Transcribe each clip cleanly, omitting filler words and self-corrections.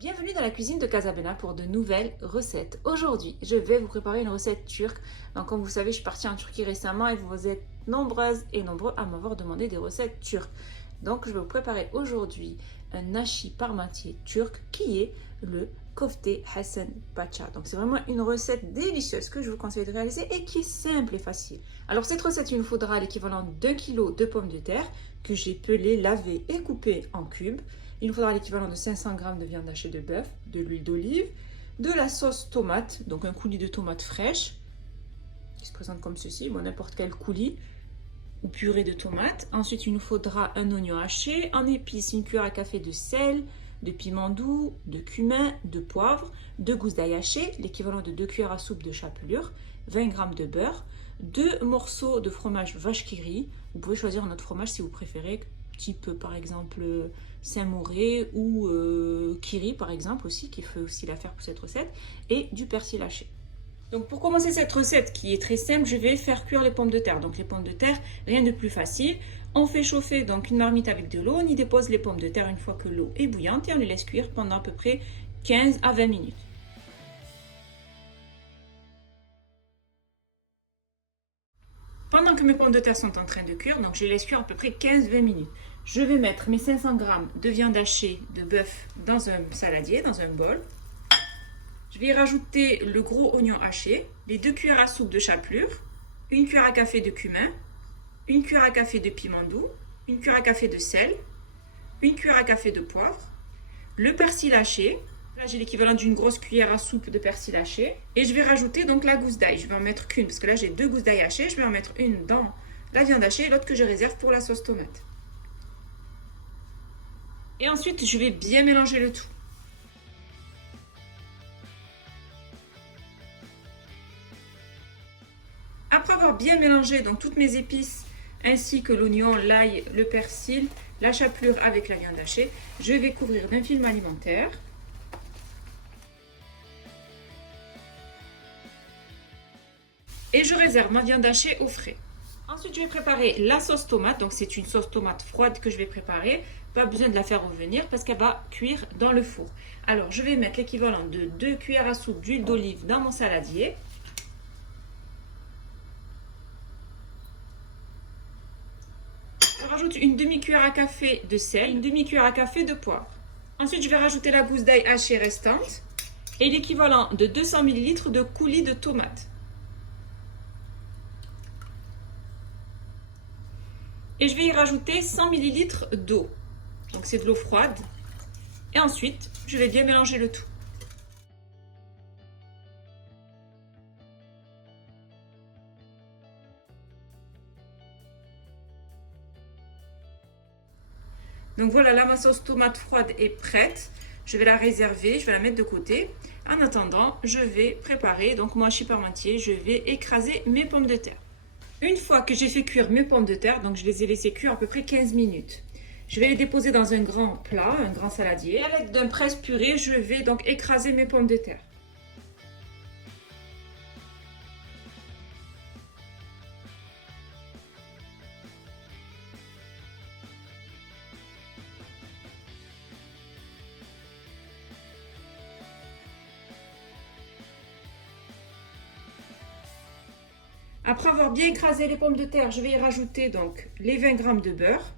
Bienvenue dans la cuisine de Casablanca pour de nouvelles recettes. Aujourd'hui, je vais vous préparer une recette turque. Donc, comme vous savez, je suis partie en Turquie récemment et vous êtes nombreuses et nombreux à m'avoir demandé des recettes turques. Donc, je vais vous préparer aujourd'hui un hachis parmentier turc qui est le kofte Hassan Pacha. Donc, c'est vraiment une recette délicieuse que je vous conseille de réaliser et qui est simple et facile. Alors, cette recette, il nous faudra l'équivalent d'1 kg de pommes de terre que j'ai pelées, lavées et coupées en cubes. Il nous faudra l'équivalent de 500 g de viande hachée de bœuf, de l'huile d'olive, de la sauce tomate, donc un coulis de tomates fraîches, qui se présente comme ceci, bon, n'importe quel coulis, ou purée de tomates. Ensuite, il nous faudra un oignon haché, en épices, une cuillère à café de sel, de piment doux, de cumin, de poivre, 2 gousses d'ail haché, l'équivalent de 2 cuillères à soupe de chapelure, 20 g de beurre, 2 morceaux de fromage vache qui rit. Vous pouvez choisir un autre fromage si vous préférez, type par exemple Saint-Mauré ou Kiri par exemple aussi, qui fait aussi l'affaire pour cette recette, et du persil haché. Donc pour commencer cette recette qui est très simple, je vais faire cuire les pommes de terre. Donc les pommes de terre, rien de plus facile. On fait chauffer donc une marmite avec de l'eau, on y dépose les pommes de terre une fois que l'eau est bouillante et on les laisse cuire pendant à peu près 15 à 20 minutes. Pendant que mes pommes de terre sont en train de cuire, donc je les laisse cuire à peu près 15-20 minutes. Je vais mettre mes 500 g de viande hachée de bœuf dans un saladier, dans un bol. Je vais y rajouter le gros oignon haché, les 2 cuillères à soupe de chapelure, une cuillère à café de cumin, une cuillère à café de piment doux, une cuillère à café de sel, une cuillère à café de poivre, le persil haché. Là, j'ai l'équivalent d'une grosse cuillère à soupe de persil haché. Et je vais rajouter donc la gousse d'ail. Je vais en mettre qu'une parce que là, j'ai 2 gousses d'ail hachées. Je vais en mettre une dans la viande hachée et l'autre que je réserve pour la sauce tomate. Et ensuite, je vais bien mélanger le tout. Après avoir bien mélangé donc toutes mes épices ainsi que l'oignon, l'ail, le persil, la chapelure avec la viande hachée, je vais couvrir d'un film alimentaire. Et je réserve ma viande hachée au frais. Ensuite, je vais préparer la sauce tomate. Donc, c'est une sauce tomate froide que je vais préparer. Pas besoin de la faire revenir parce qu'elle va cuire dans le four. Alors, je vais mettre l'équivalent de 2 cuillères à soupe d'huile d'olive dans mon saladier. Je rajoute une demi-cuillère à café de sel, une demi-cuillère à café de poivre. Ensuite, je vais rajouter la gousse d'ail hachée restante et l'équivalent de 200 ml de coulis de tomates. Et je vais y rajouter 100 ml d'eau. Donc c'est de l'eau froide. Et ensuite, je vais bien mélanger le tout. Donc voilà, là ma sauce tomate froide est prête. Je vais la réserver, je vais la mettre de côté. En attendant, je vais préparer, donc mon hachis parmentier, je vais écraser mes pommes de terre. Une fois que j'ai fait cuire mes pommes de terre, donc je les ai laissées cuire à peu près 15 minutes. Je vais les déposer dans un grand plat, un grand saladier. À l'aide d'un presse-purée, je vais donc écraser mes pommes de terre. Après avoir bien écrasé les pommes de terre, je vais y rajouter donc les 20 g de beurre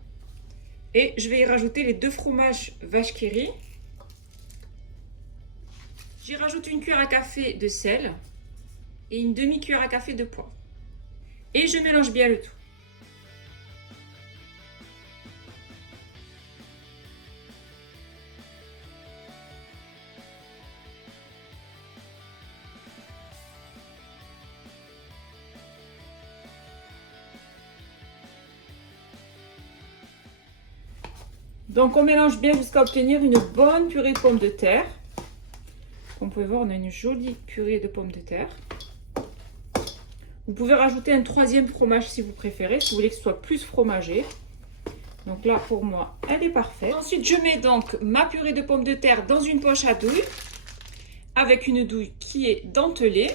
et je vais y rajouter les 2 fromages vache qui rit. J'y rajoute une cuillère à café de sel et une demi-cuillère à café de poivre. Et je mélange bien le tout. Donc on mélange bien jusqu'à obtenir une bonne purée de pommes de terre. Comme vous pouvez voir, on a une jolie purée de pommes de terre. Vous pouvez rajouter un 3e fromage si vous préférez, si vous voulez que ce soit plus fromagé. Donc là, pour moi, elle est parfaite. Ensuite, je mets donc ma purée de pommes de terre dans une poche à douille avec une douille qui est dentelée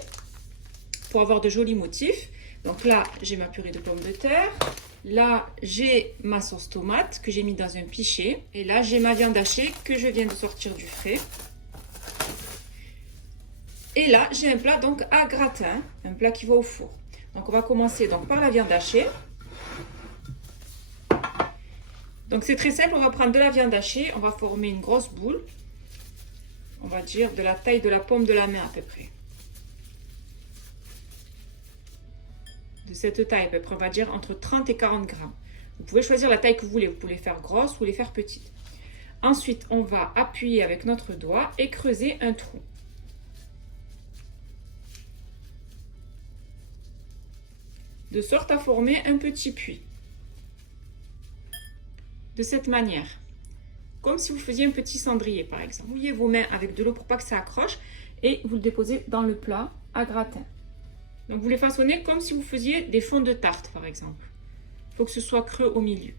pour avoir de jolis motifs. Donc là, j'ai ma purée de pommes de terre. Là, j'ai ma sauce tomate que j'ai mis dans un pichet. Et là, j'ai ma viande hachée que je viens de sortir du frais. Et là, j'ai un plat donc à gratin, un plat qui va au four. Donc on va commencer donc par la viande hachée. Donc c'est très simple, on va prendre de la viande hachée, on va former une grosse boule. On va dire de la taille de la paume de la main à peu près. De cette taille à peu près, on va dire entre 30 et 40 grammes. Vous pouvez choisir la taille que vous voulez, vous pouvez les faire grosses ou les faire petites. Ensuite, on va appuyer avec notre doigt et creuser un trou. De sorte à former un petit puits. De cette manière. Comme si vous faisiez un petit cendrier par exemple. Vous mouillez vos mains avec de l'eau pour pas que ça accroche et vous le déposez dans le plat à gratin. Donc vous les façonnez comme si vous faisiez des fonds de tarte par exemple. Il faut que ce soit creux au milieu.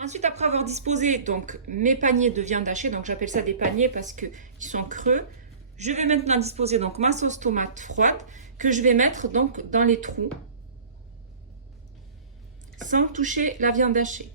Ensuite, après avoir disposé donc mes paniers de viande hachée, donc j'appelle ça des paniers parce qu'ils sont creux, je vais maintenant disposer donc ma sauce tomate froide que je vais mettre donc dans les trous sans toucher la viande hachée.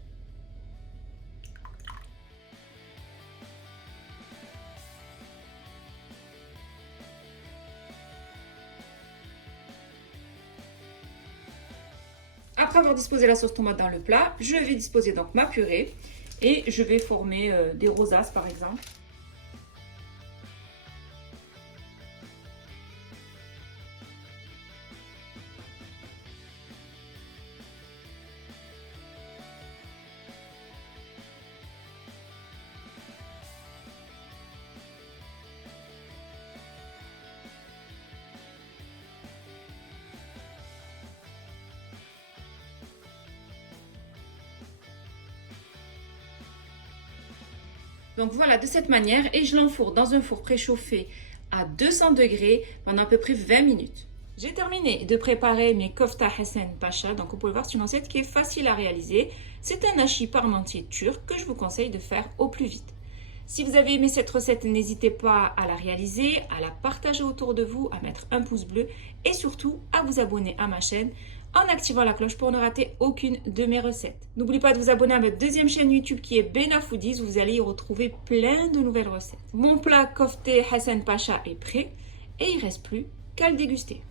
Après avoir disposé la sauce tomate dans le plat, je vais disposer donc ma purée et je vais former des rosaces par exemple. Donc voilà, de cette manière, et je l'enfourne dans un four préchauffé à 200 degrés pendant à peu près 20 minutes. J'ai terminé de préparer mes kofta Hassan Pasha, donc vous pouvez voir c'est une recette qui est facile à réaliser. C'est un hachis parmentier turc que je vous conseille de faire au plus vite. Si vous avez aimé cette recette, n'hésitez pas à la réaliser, à la partager autour de vous, à mettre un pouce bleu et surtout à vous abonner à ma chaîne en activant la cloche pour ne rater aucune de mes recettes. N'oubliez pas de vous abonner à ma deuxième chaîne YouTube qui est Bena Foodies où vous allez y retrouver plein de nouvelles recettes. Mon plat kofte Hassan Pasha est prêt et il ne reste plus qu'à le déguster.